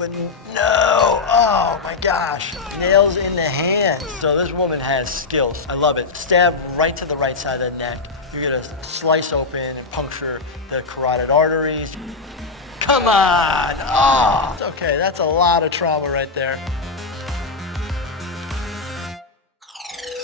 but no. Oh my gosh. Nails in the hands. So this woman has skills. I love it. Stab right to the right side of the neck. You're gonna slice open and puncture the carotid arteries. Come on. Oh, okay, that's a lot of trauma right there.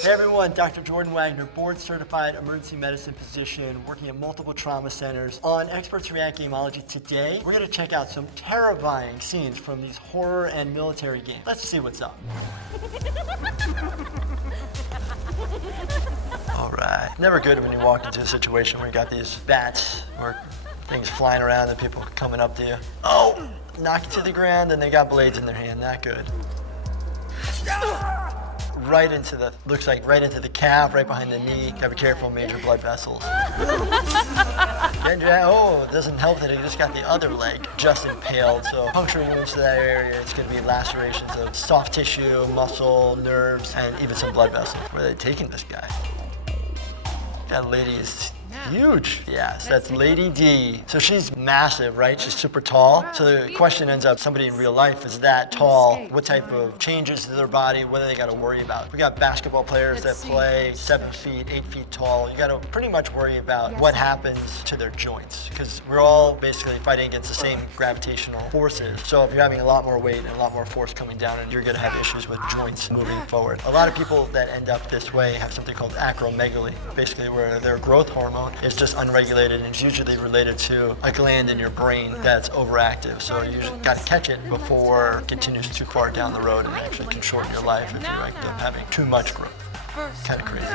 Hey everyone, Dr. Jordan Wagner, board-certified emergency medicine physician working at multiple trauma centers. On Experts React Gamology today, we're gonna check out some terrifying scenes from these horror and military games. Let's see what's up. All right. Never good when you walk into a situation where you got these bats or things flying around and people coming up to you. Oh, knock you to the ground and they got blades in their hand, not good. Right into the, looks like right into the calf, right behind the knee. Gotta be careful, major blood vessels. Oh, it doesn't help that he just got the other leg just impaled. So puncturing wounds to that area, it's gonna be lacerations of soft tissue, muscle, nerves, and even some blood vessels. Where are they taking this guy? That lady is huge. Yes, that's Lady D. So she's massive, right? She's super tall. So the question ends up, somebody in real life is that tall, what type of changes to their body, what do they got to worry about? We got basketball players that play 7 feet, 8 feet tall. You got to pretty much worry about what happens to their joints, because we're all basically fighting against the same gravitational forces. So if you're having a lot more weight and a lot more force coming down, and you're going to have issues with joints moving forward. A lot of people that end up this way have something called acromegaly, basically where their growth hormone is just unregulated, and it's usually related to a gland in your brain that's overactive. So you just got to catch it before it continues too far down the road and actually can shorten your life if you end up having too much growth. Kind of crazy.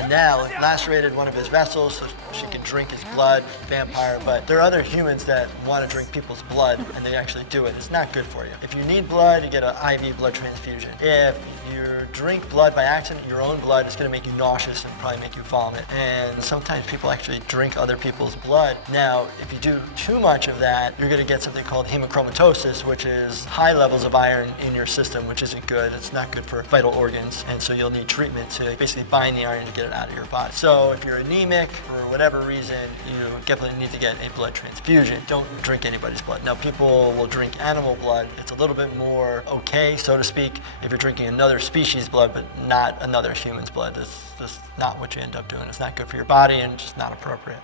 And now it lacerated one of his vessels so she can drink his blood, vampire, but there are other humans that want to drink people's blood and they actually do it. It's not good for you. If you need blood, you get an IV blood transfusion. If you drink blood by accident, your own blood, is going to make you nauseous and probably make you vomit. And sometimes people actually drink other people's blood. Now, if you do too much of that, you're going to get something called hemochromatosis, which is high levels of iron in your system, which isn't good. It's not good for vital organs. And so you'll need treatment to basically bind the iron to get it out of your body. So if you're anemic for whatever reason, you definitely need to get a blood transfusion. Don't drink anybody's blood. Now people will drink animal blood. It's a little bit more okay, so to speak, if you're drinking another species blood, but not another human's blood. That's just not what you end up doing. It's not good for your body and just not appropriate.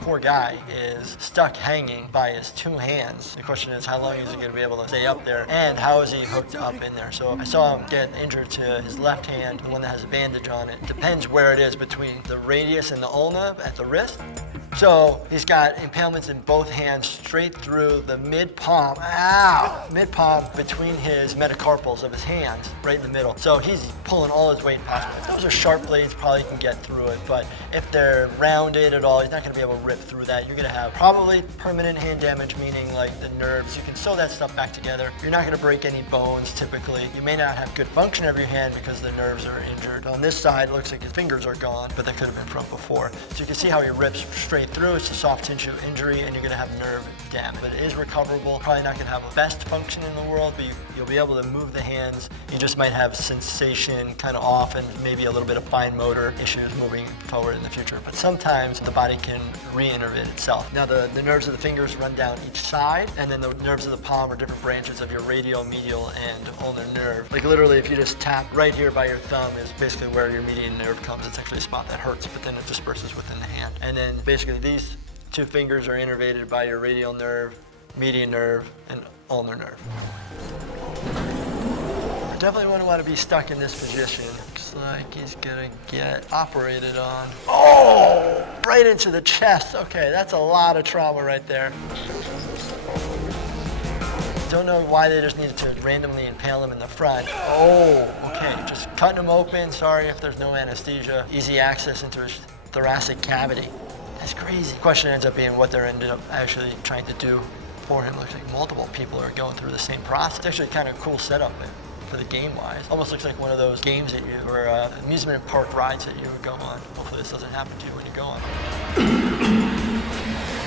Poor guy is stuck hanging by his two hands. The question is, how long is he going to be able to stay up there? And how is he hooked up in there? So I saw him get injured to his left hand, the one that has a bandage on it. Depends where it is between the radius and the ulna at the wrist. So he's got impalements in both hands straight through the mid-palm, mid-palm between his metacarpals of his hands, right in the middle. So he's pulling all his weight possible. Those are sharp blades, probably can get through it, but if they're rounded at all, he's not gonna be able to rip through that. You're gonna have probably permanent hand damage, meaning like the nerves. You can sew that stuff back together. You're not gonna break any bones typically. You may not have good function of your hand because the nerves are injured. On this side, it looks like his fingers are gone, but they could have been from before. So you can see how he rips straight through. It's a soft tissue injury and you're gonna have nerve damage. But it is recoverable. Probably not gonna have the best function in the world, but you'll be able to move the hands. You just might have sensation kind of off and maybe a little bit of fine motor issues moving forward in the future. But sometimes the body can re-innervate itself. Now the nerves of the fingers run down each side, and then the nerves of the palm are different branches of your radial, medial, and ulnar nerve. Like literally if you just tap right here by your thumb is basically where your median nerve comes. It's actually a spot that hurts, but then it disperses within the hand. And then basically these two fingers are innervated by your radial nerve, median nerve, and ulnar nerve. Definitely wouldn't want to be stuck in this position. Looks like he's gonna get operated on. Oh, right into the chest. Okay, that's a lot of trauma right there. Don't know why they just needed to randomly impale him in the front. Oh, okay, just cutting him open. Sorry if there's no anesthesia. Easy access into his thoracic cavity. That's crazy. The question ends up being what they're ended up actually trying to do for him. Looks like multiple people are going through the same process. It's actually kind of a cool setup for the game-wise. Almost looks like one of those games that you, or amusement park rides that you would go on. Hopefully this doesn't happen to you when you go on.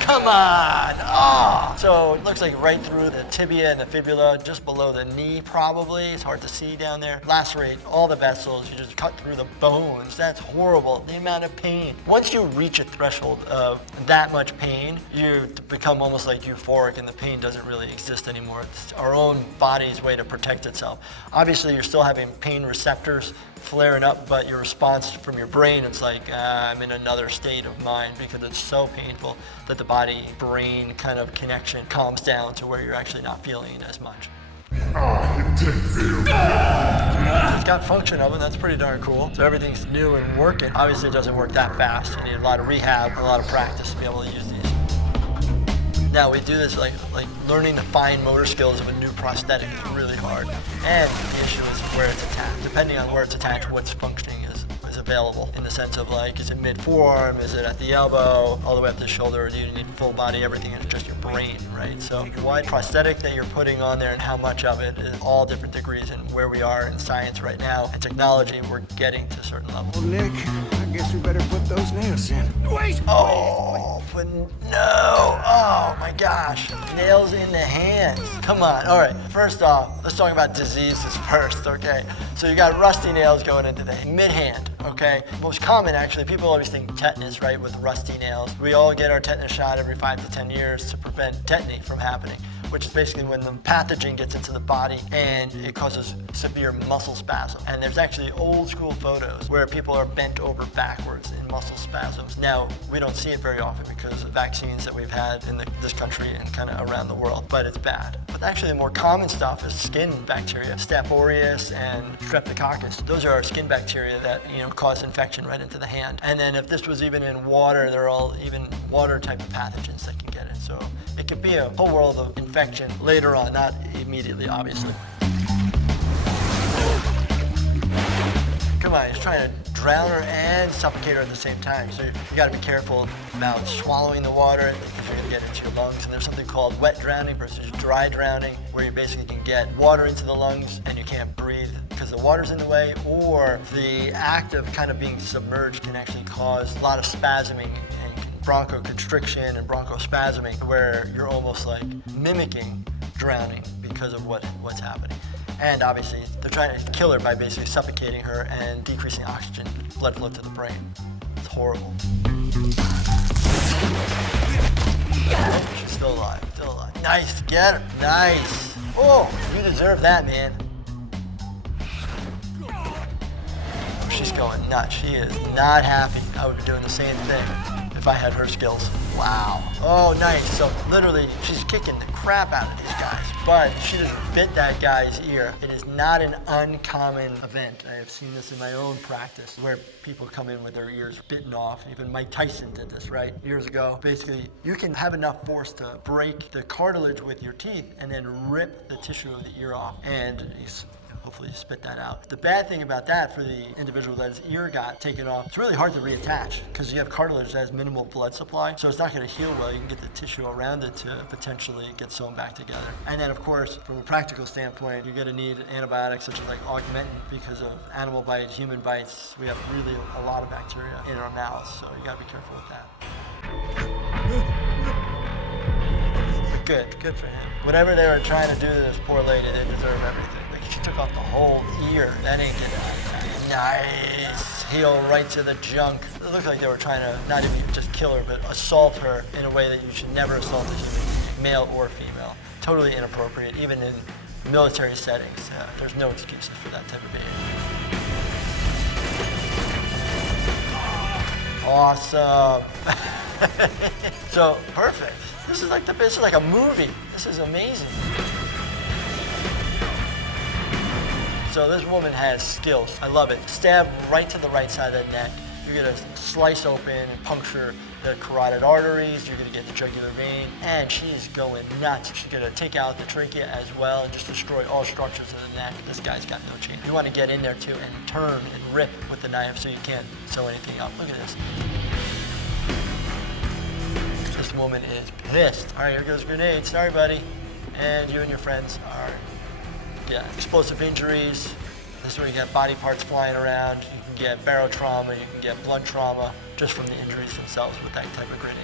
Come on! Oh! So it looks like right through the tibia and the fibula, just below the knee probably. It's hard to see down there. Lacerate all the vessels. You just cut through the bones. That's horrible. The amount of pain. Once you reach a threshold of that much pain, you become almost like euphoric and the pain doesn't really exist anymore. It's our own body's way to protect itself. Obviously, you're still having pain receptors flaring up, but your response from your brain is like, I'm in another state of mind because it's so painful that the body-brain kind of connection calms down to where you're actually not feeling it as much. It's got function of it, that's pretty darn cool. So everything's new and working. Obviously it doesn't work that fast. You need a lot of rehab, a lot of practice to be able to use these. Now we do this like learning the fine motor skills of a new prosthetic is really hard. And the issue is where it's attached. Depending on where it's attached, what's functioning is available in the sense of like, is it mid-forearm, is it at the elbow, all the way up the shoulder, or do you need full body, everything is just your brain, right? So what prosthetic that you're putting on there and how much of it is all different degrees and where we are in science right now and technology, we're getting to a certain level. Well, Nick, I guess we better put those nails in. Wait! Oh, but no, oh my gosh, nails in the hands. Come on, all right, first off, let's talk about diseases first, okay? So you got rusty nails going into the mid-hand, okay? Most common, actually, people always think tetanus, right, with rusty nails. We all get our tetanus shot every 5 to 10 years to prevent tetany from happening, which is basically when the pathogen gets into the body and it causes severe muscle spasm. And there's actually old school photos where people are bent over backwards in muscle spasms. Now, we don't see it very often because of vaccines that we've had in this country and kind of around the world, but it's bad. But actually the more common stuff is skin bacteria, Staph aureus and Streptococcus. Those are our skin bacteria that, cause infection right into the hand. And then if this was even in water, they're all even water type of pathogens that can get it. So it could be a whole world of infection later on, not immediately, obviously. Come on, he's trying to drown her and suffocate her at the same time. So you gotta be careful about swallowing the water because you're gonna get into your lungs. And there's something called wet drowning versus dry drowning, where you basically can get water into the lungs and you can't breathe because the water's in the way, or the act of kind of being submerged can actually cause a lot of spasming and bronchoconstriction and bronchospasming, where you're almost like mimicking drowning because of what's happening. And obviously, they're trying to kill her by basically suffocating her and decreasing oxygen blood flow to the brain. It's horrible. She's still alive, still alive. Nice, get her, nice. Oh, you deserve that, man. Oh, she's going nuts. She is not happy. I would be doing the same thing if I had her skills. Wow. Oh, nice. So literally, she's kicking the crap out of these guys, but she just bit that guy's ear. It is not an uncommon event. I have seen this in my own practice where people come in with their ears bitten off. Even Mike Tyson did this, right? Years ago. Basically, you can have enough force to break the cartilage with your teeth and then rip the tissue of the ear off. And hopefully you spit that out. The bad thing about that for the individual that his ear got taken off, it's really hard to reattach because you have cartilage that has minimal blood supply, so it's not going to heal well. You can get the tissue around it to potentially get sewn back together. And then of course, from a practical standpoint, you're going to need antibiotics such as like augmentin because of animal bites, human bites. We have really a lot of bacteria in our mouths, so you got to be careful with that. Good for him. Whatever they were trying to do to this poor lady, they deserve everything. She took off the whole ear. That ain't getting nice. Heel right to the junk. It looked like they were trying to not even just kill her, but assault her in a way that you should never assault a human, male or female. Totally inappropriate, even in military settings. There's no excuses for that type of behavior. Awesome. So perfect. This is like a movie. This is amazing. So this woman has skills. I love it. Stab right to the right side of the neck. You're gonna slice open and puncture the carotid arteries. You're gonna get the jugular vein. And she is going nuts. She's gonna take out the trachea as well and just destroy all structures of the neck. This guy's got no chance. You wanna get in there too and turn and rip with the knife so you can't sew anything up. Look at this. This woman is pissed. All right, here goes a grenade. Sorry, buddy. And you and your friends are explosive injuries. This is where you get body parts flying around. You can get barrel trauma, you can get blunt trauma just from the injuries themselves with that type of grenade.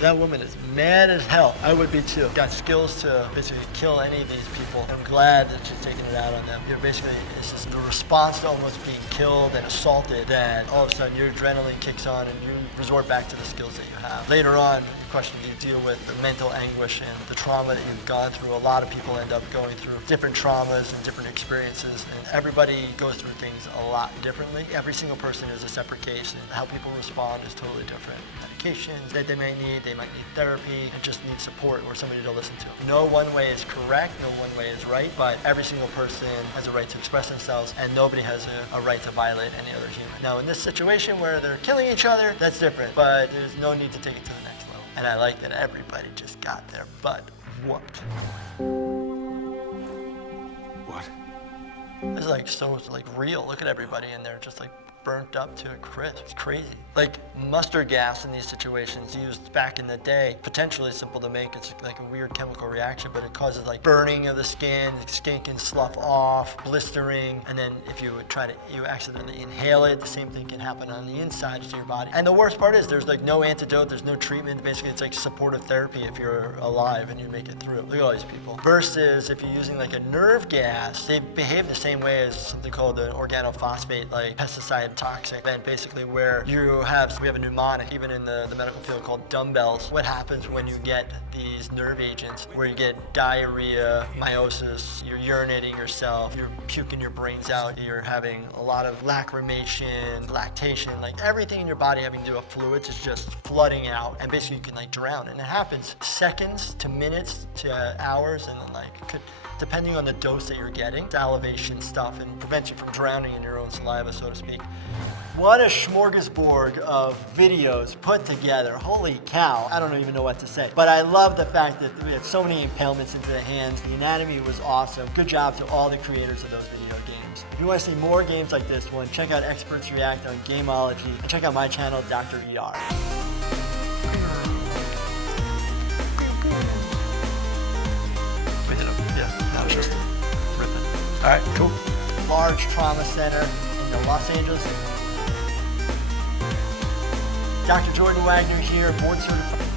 That woman is mad as hell. I would be too. Got skills to basically kill any of these people. I'm glad that she's taking it out on them. You're basically, it's just the response to almost being killed and assaulted, then all of a sudden your adrenaline kicks on and you resort back to the skills that you have. Later on, the question, do you deal with the mental anguish and the trauma that you've gone through? A lot of people end up going through different traumas and different experiences, and everybody goes through things a lot differently. Every single person is a separate case, and how people respond is totally different. Medications that they might need therapy, and just need support or somebody to listen to. No one way is correct, no one way is right, but every single person has a right to express themselves, and nobody has a right to violate any other human. Now, in this situation where they're killing each other, that's different, but there's no need to take it to the next level. And I like that everybody just got their butt whooped. What? It's like so real. Look at everybody in there just like burnt up to a crisp. It's crazy. Like mustard gas in these situations used back in the day, potentially simple to make. It's like a weird chemical reaction, but it causes like burning of the skin can slough off, blistering, and then if you accidentally inhale it, the same thing can happen on the inside of your body. And the worst part is there's like no antidote, there's no treatment. Basically, it's like supportive therapy if you're alive and you make it through. Look at all these people. Versus if you're using like a nerve gas, they behave the same way as something called an organophosphate, like pesticide toxic, and basically where we have a mnemonic even in the medical field called dumbbells. What happens when you get these nerve agents where you get diarrhea, meiosis, you're urinating yourself, you're puking your brains out, you're having a lot of lacrimation, lactation, like everything in your body having to do with fluids is just flooding out, and basically you can like drown, and it happens seconds to minutes to hours, and then depending on the dose that you're getting, salivation stuff, and prevents you from drowning in your own saliva, so to speak. What a smorgasbord of videos put together. Holy cow. I don't even know what to say. But I love the fact that we had so many impalements into the hands. The anatomy was awesome. Good job to all the creators of those video games. If you want to see more games like this one, check out Experts React on Gamology, and check out my channel, Dr. ER. That was just ripping. All right, cool. Large trauma center in Los Angeles. Dr. Jordan Wagner here, board certified.